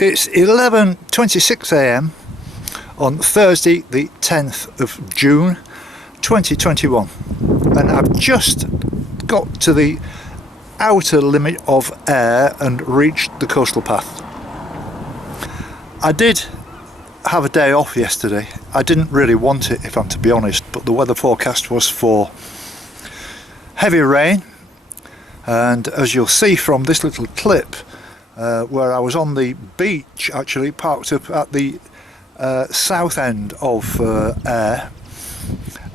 It's 11:26 a.m. on Thursday the 10th of June 2021, and I've just got to the outer limit of air and reached the coastal path. I did have a day off yesterday. I didn't really want it, if I'm to be honest, but the weather forecast was for heavy rain, and as you'll see from this little clip where I was on the beach, actually parked up at the south end of Ayr,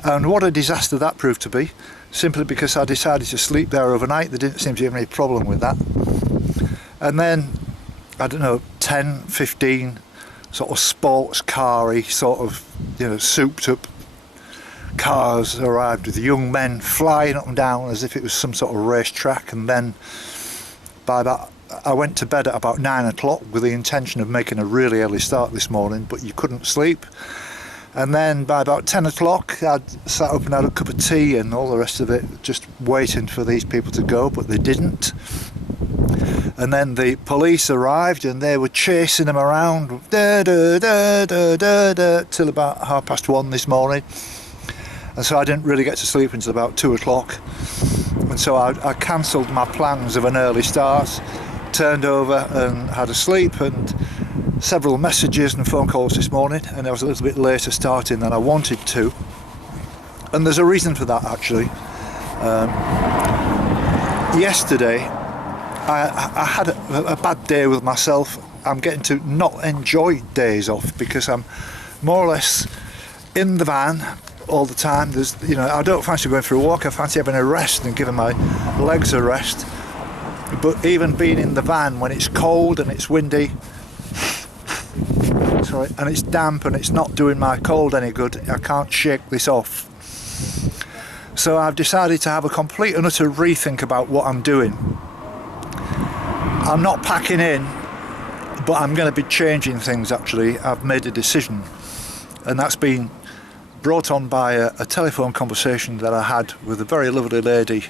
and what a disaster that proved to be, simply because I decided to sleep there overnight. They didn't seem to have any problem with that. And then, I don't know, 10, 15 sort of sports car-y, sort of, you know, souped up cars arrived with young men flying up and down as if it was some sort of racetrack. And then I went to bed at about 9 o'clock with the intention of making a really early start this morning, but you couldn't sleep. And then by about 10 o'clock I'd sat up and had a cup of tea and all the rest of it, just waiting for these people to go, but they didn't. And then the police arrived and they were chasing them around till about 1:30 this morning. And so I didn't really get to sleep until about 2 o'clock. And so I cancelled my plans of an early start, turned over and had a sleep, and several messages and phone calls this morning, and I was a little bit later starting than I wanted to. And there's a reason for that, actually. Yesterday I had a bad day with myself. I'm getting to not enjoy days off because I'm more or less in the van all the time. There's, you know, I don't fancy going for a walk. I fancy having a rest and giving my legs a rest. But even being in the van when it's cold and it's windy, sorry, and it's damp and it's not doing my cold any good, I can't shake this off. So I've decided to have a complete and utter rethink about what I'm doing. I'm not packing in, but I'm going to be changing things. Actually, I've made a decision, and that's been brought on by a telephone conversation that I had with a very lovely lady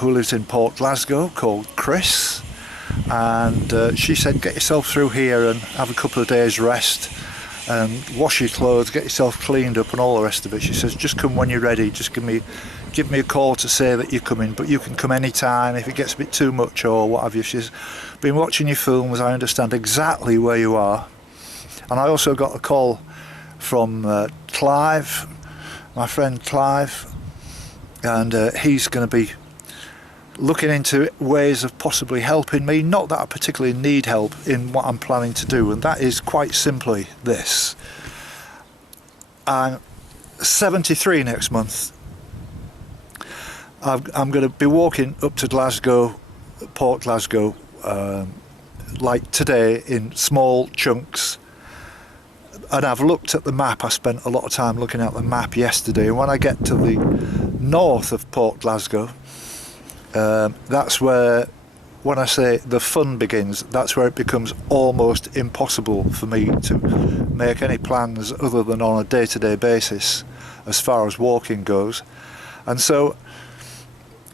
who lives in Port Glasgow called Chris, and she said, get yourself through here and have a couple of days rest and wash your clothes, get yourself cleaned up and all the rest of it. She says, just come when you're ready, just give me a call to say that you're coming, but you can come anytime if it gets a bit too much or what have you. She's been watching your films, I understand exactly where you are. And I also got a call from Clive, my friend Clive, and he's going to be looking into ways of possibly helping me. Not that I particularly need help in what I'm planning to do, and that is quite simply this. I'm 73 next month. I'm going to be walking up to Glasgow, Port Glasgow, like today, in small chunks. And I've looked at the map. I spent a lot of time looking at the map yesterday, and when I get to the north of Port Glasgow, that's where, when I say the fun begins, that's where it becomes almost impossible for me to make any plans other than on a day-to-day basis as far as walking goes. And so,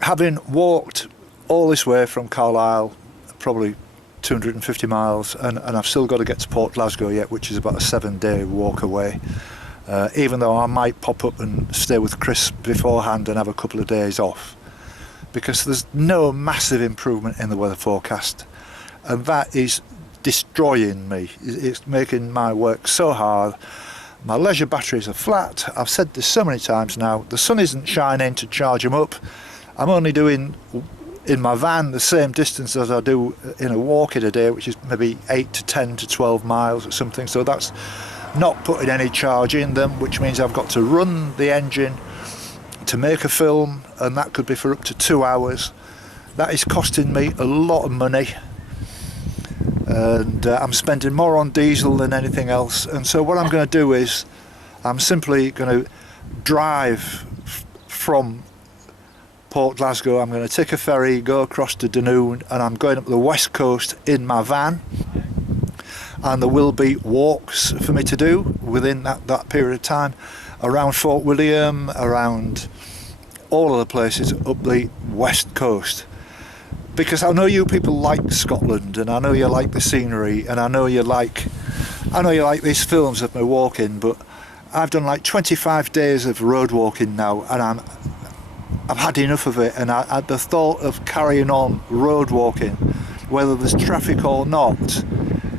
having walked all this way from Carlisle, probably 250 miles, and I've still got to get to Port Glasgow yet, which is about a 7-day walk away, even though I might pop up and stay with Chris beforehand and have a couple of days off, because there's no massive improvement in the weather forecast, and that is destroying me. It's making my work so hard. My leisure batteries are flat. I've said this so many times now. The sun isn't shining to charge them up. I'm only doing in my van the same distance as I do in a walk in a day, which is maybe 8 to 10 to 12 miles or something. So that's not putting any charge in them, which means I've got to run the engine to make a film, and that could be for up to 2 hours. That is costing me a lot of money, and I'm spending more on diesel than anything else. And so what I'm going to do is I'm simply going to drive from Port Glasgow. I'm going to take a ferry, go across to Dunoon, and I'm going up the west coast in my van, and there will be walks for me to do within that period of time around Fort William, around all of the places up the west coast. because I know you people like Scotland, and I know you like the scenery, and I know you like these films of me walking, but I've done like 25 days of road walking now, and I've had enough of it, and the thought of carrying on road walking, whether there's traffic or not,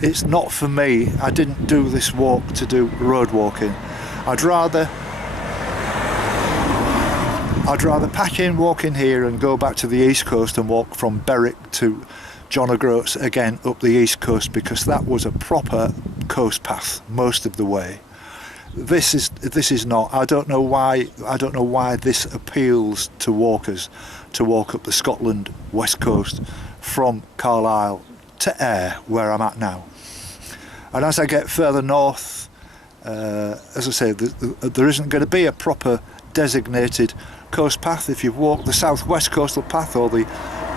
it's not for me. I didn't do this walk to do road walking. I'd rather pack in, walk in here and go back to the east coast and walk from Berwick to John O'Groats again up the east coast, because that was a proper coast path most of the way. This is not. I don't know why this appeals to walkers, to walk up the Scotland west coast from Carlisle to Ayr, where I'm at now. And as I get further north, as I say, there isn't going to be a proper designated coast path. If you've walked the southwest coastal path or the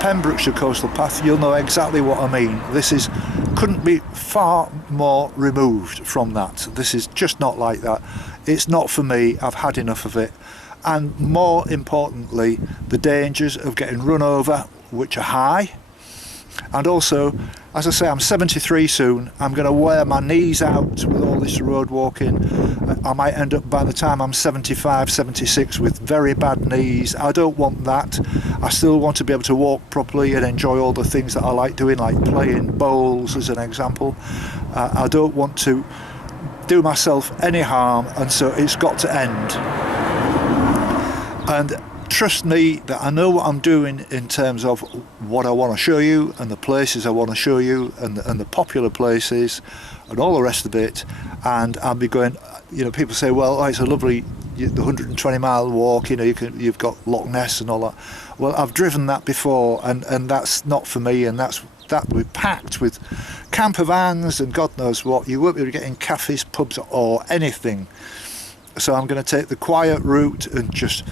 Pembrokeshire coastal path, you'll know exactly what I mean. This couldn't be far more removed from that. This is just not like that. It's not for me. I've had enough of it. And more importantly, the dangers of getting run over, which are high. And also, as I say, I'm 73 soon. I'm going to wear my knees out with all this road walking. I might end up by the time I'm 75, 76 with very bad knees. I don't want that. I still want to be able to walk properly and enjoy all the things that I like doing, like playing bowls as an example. I don't want to do myself any harm, and so it's got to end. And trust me that I know what I'm doing in terms of what I want to show you and the places I want to show you and the popular places and all the rest of it. And I'll be going, people say, well, it's a lovely, the 120-mile walk, you've got Loch Ness and all that. Well, I've driven that before, and that's not for me, and that we're packed with camper vans and God knows what. You won't be getting cafes, pubs or anything. So I'm going to take the quiet route and just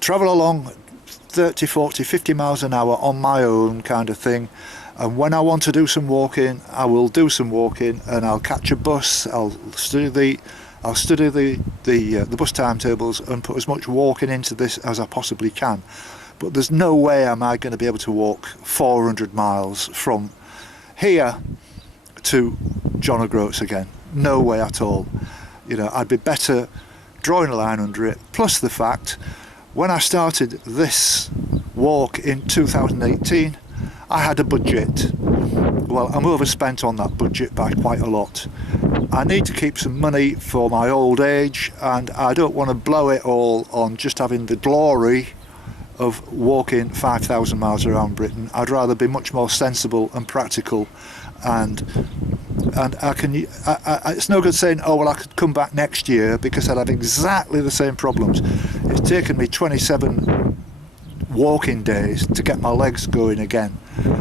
travel along 30, 40, 50 miles an hour on my own kind of thing. And when I want to do some walking, I will do some walking, and I'll catch a bus. I'll study the bus timetables and put as much walking into this as I possibly can. But there's no way am I going to be able to walk 400 miles from here to John O'Groats again. No way at all. I'd be better drawing a line under it. Plus the fact, when I started this walk in 2018, I had a budget. Well, I'm overspent on that budget by quite a lot. I need to keep some money for my old age, and I don't want to blow it all on just having the glory of walking 5,000 miles around Britain. I'd rather be much more sensible and practical, and it's no good saying, oh well, I could come back next year, because I'd have exactly the same problems. It's taken me 27 walking days to get my legs going again.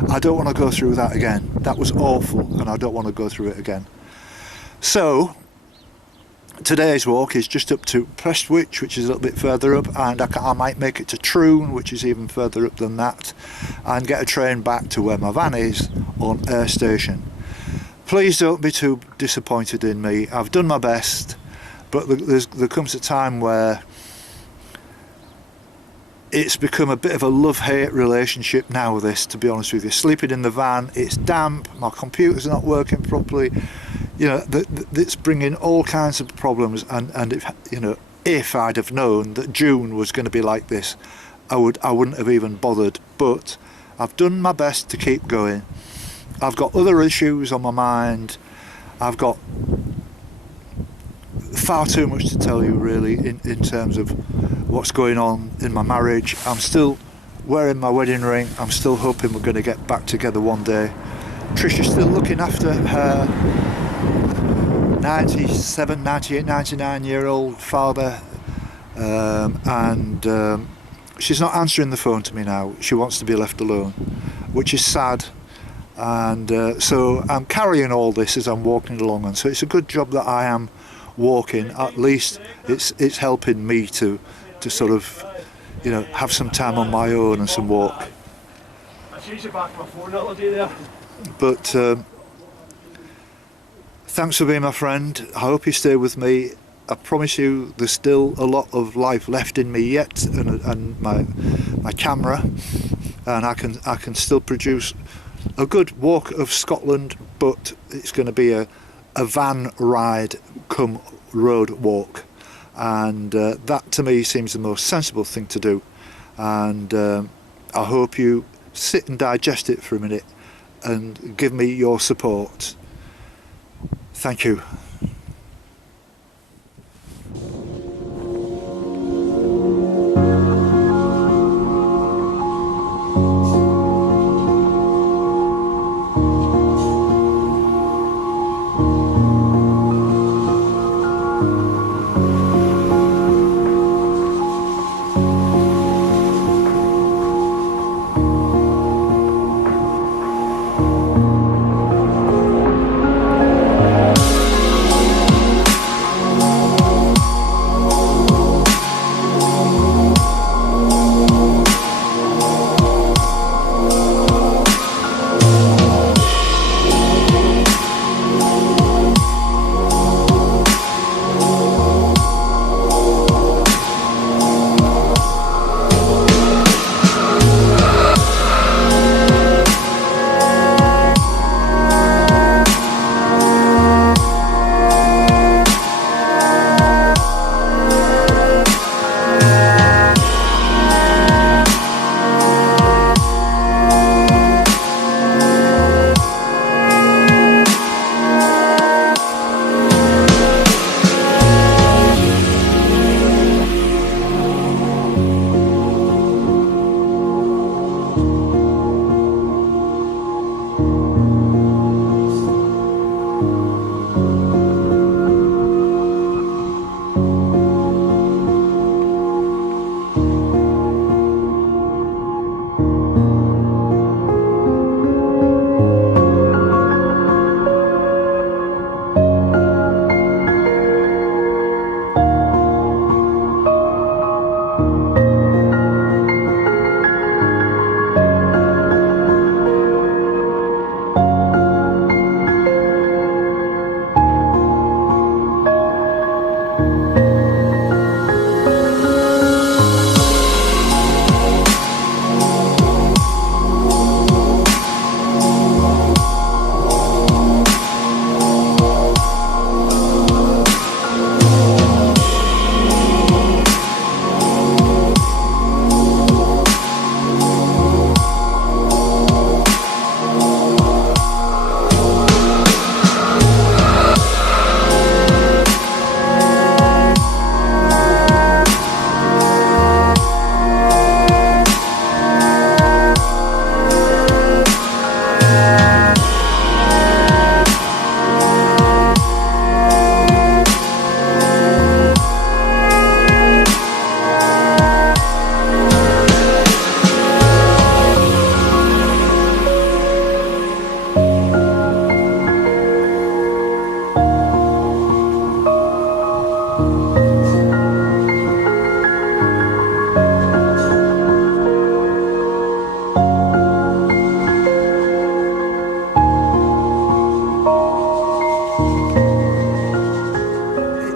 I don't want to go through that again. That was awful, and I don't want to go through it again. So today's walk is just up to Prestwich, which is a little bit further up, and I might make it to Troon, which is even further up than that, and get a train back to where my van is on Ayr Station. Please don't be too disappointed in me. I've done my best, but there comes a time where it's become a bit of a love-hate relationship now, this, to be honest with you. Sleeping in the van, it's damp, my computer's not working properly, it's bringing all kinds of problems, and if I'd have known that June was going to be like this, I wouldn't have even bothered. But I've done my best to keep going. I've got other issues on my mind. I've got far too much to tell you, really, in terms of what's going on in my marriage. I'm still wearing my wedding ring. I'm still hoping we're going to get back together one day. Trisha's still looking after her 97, 98, 99-year-old father, and she's not answering the phone to me now. She wants to be left alone, which is sad. And so I'm carrying all this as I'm walking along, and so it's a good job that I am walking. At least it's helping me to sort of have some time on my own and some walk. I changed it back to my phone the other day there. But thanks for being my friend. I hope you stay with me. I promise you there's still a lot of life left in me yet, and my camera. and I can still produce a good walk of Scotland, but it's going to be a van ride come road walk, and that to me seems the most sensible thing to do. And I hope you sit and digest it for a minute and give me your support. Thank you.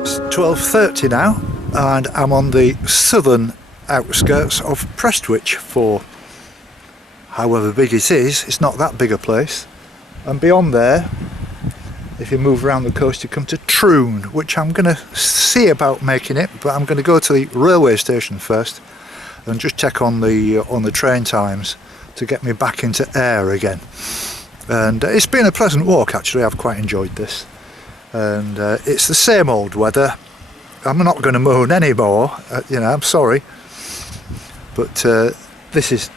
It's 12:30 now, and I'm on the southern outskirts of Prestwich for however big it is. It's not that big a place. And beyond there, if you move around the coast, you come to Troon, which I'm going to see about making it, but I'm going to go to the railway station first and just check on the train times to get me back into Ayr again. And it's been a pleasant walk, actually. I've quite enjoyed this, and it's the same old weather. I'm not going to moan anymore, I'm sorry, but this is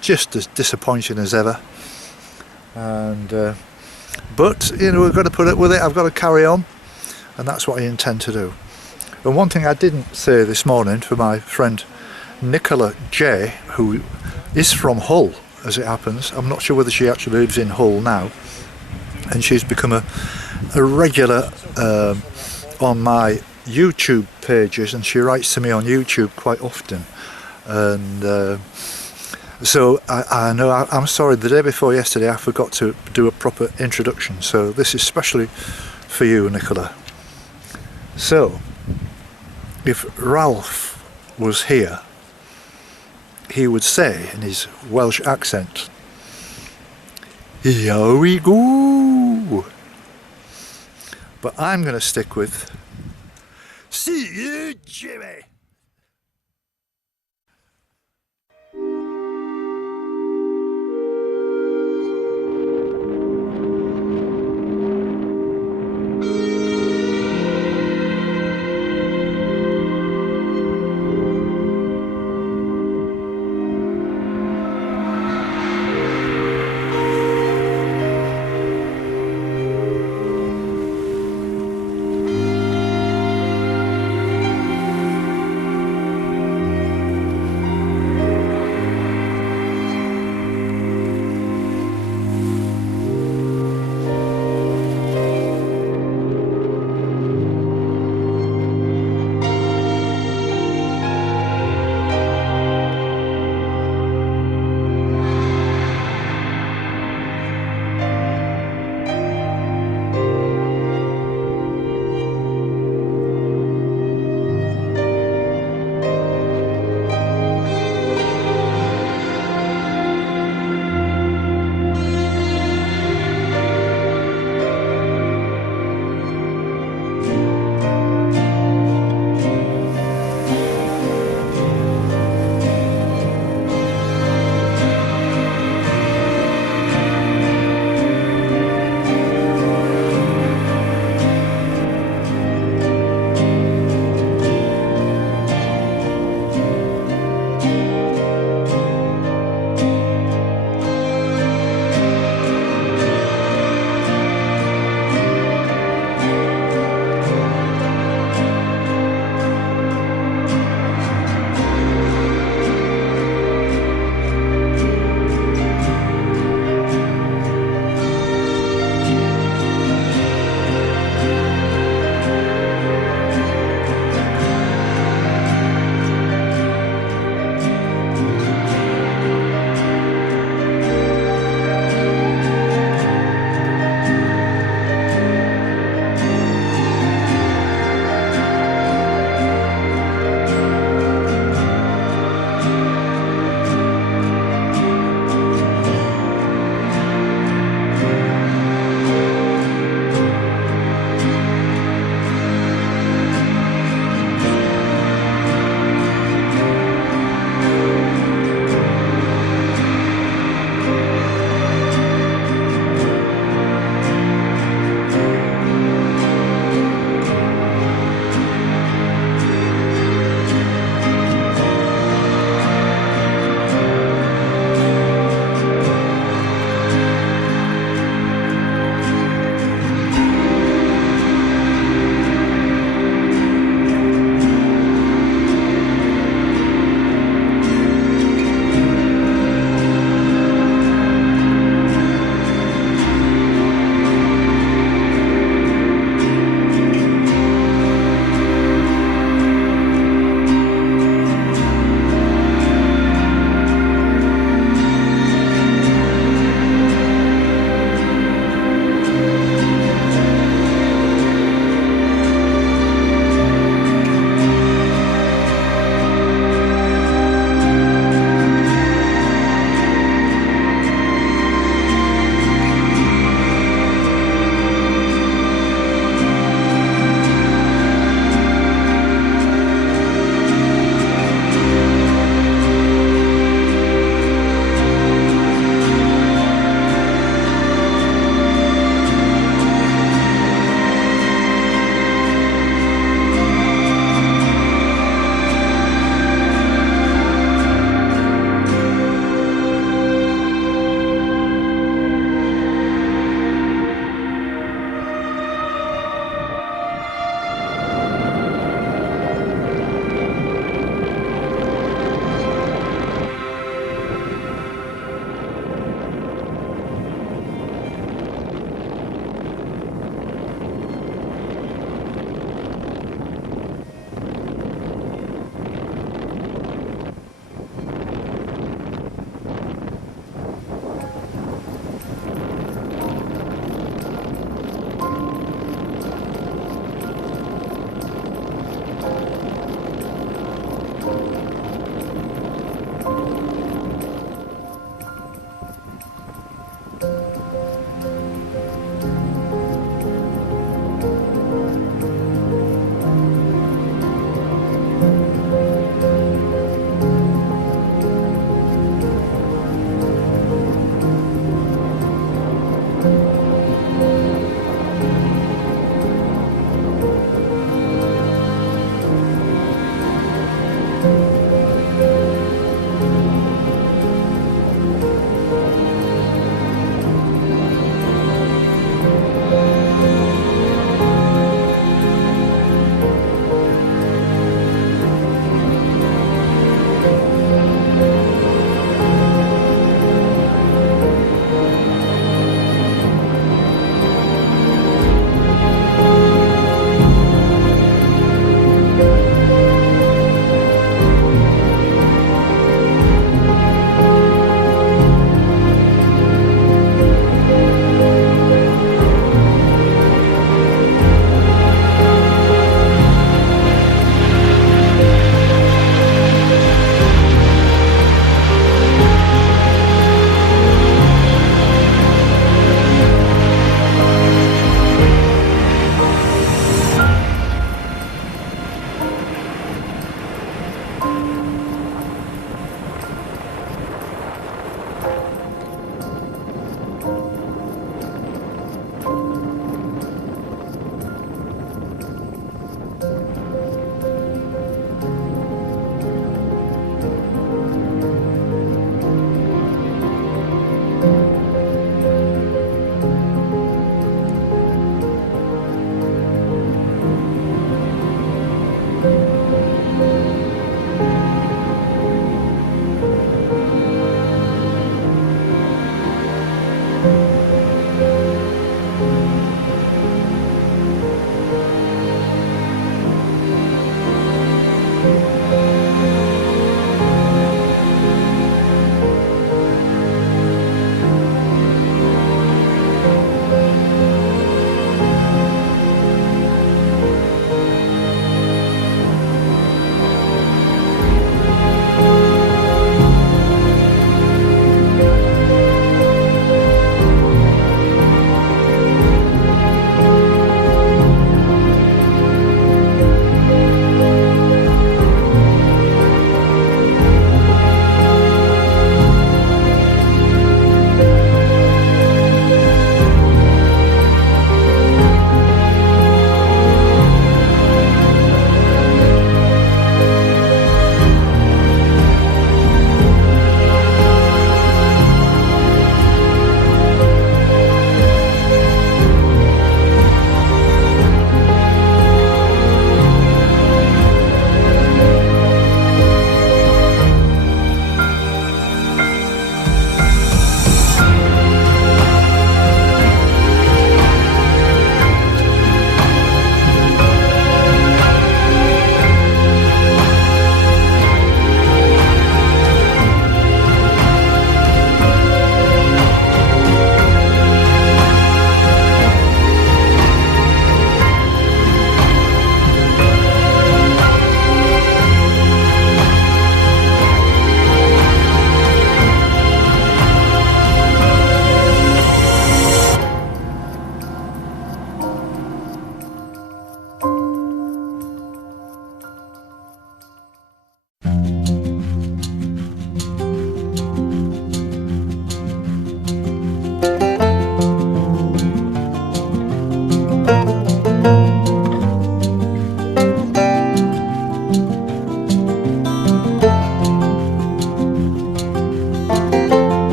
just as disappointing as ever. And but we've got to put up with it. I've got to carry on, and that's what I intend to do. And one thing I didn't say this morning for my friend Nicola J, who is from Hull, as it happens. I'm not sure whether she actually lives in Hull now, and she's become a regular on my YouTube pages, and she writes to me on YouTube quite often. And so I know I'm sorry, the day before yesterday I forgot to do a proper introduction, so this is specially for you, Nicola. So if Ralph was here, he would say in his Welsh accent. Here we go. But I'm going to stick with, see you, Jimmy.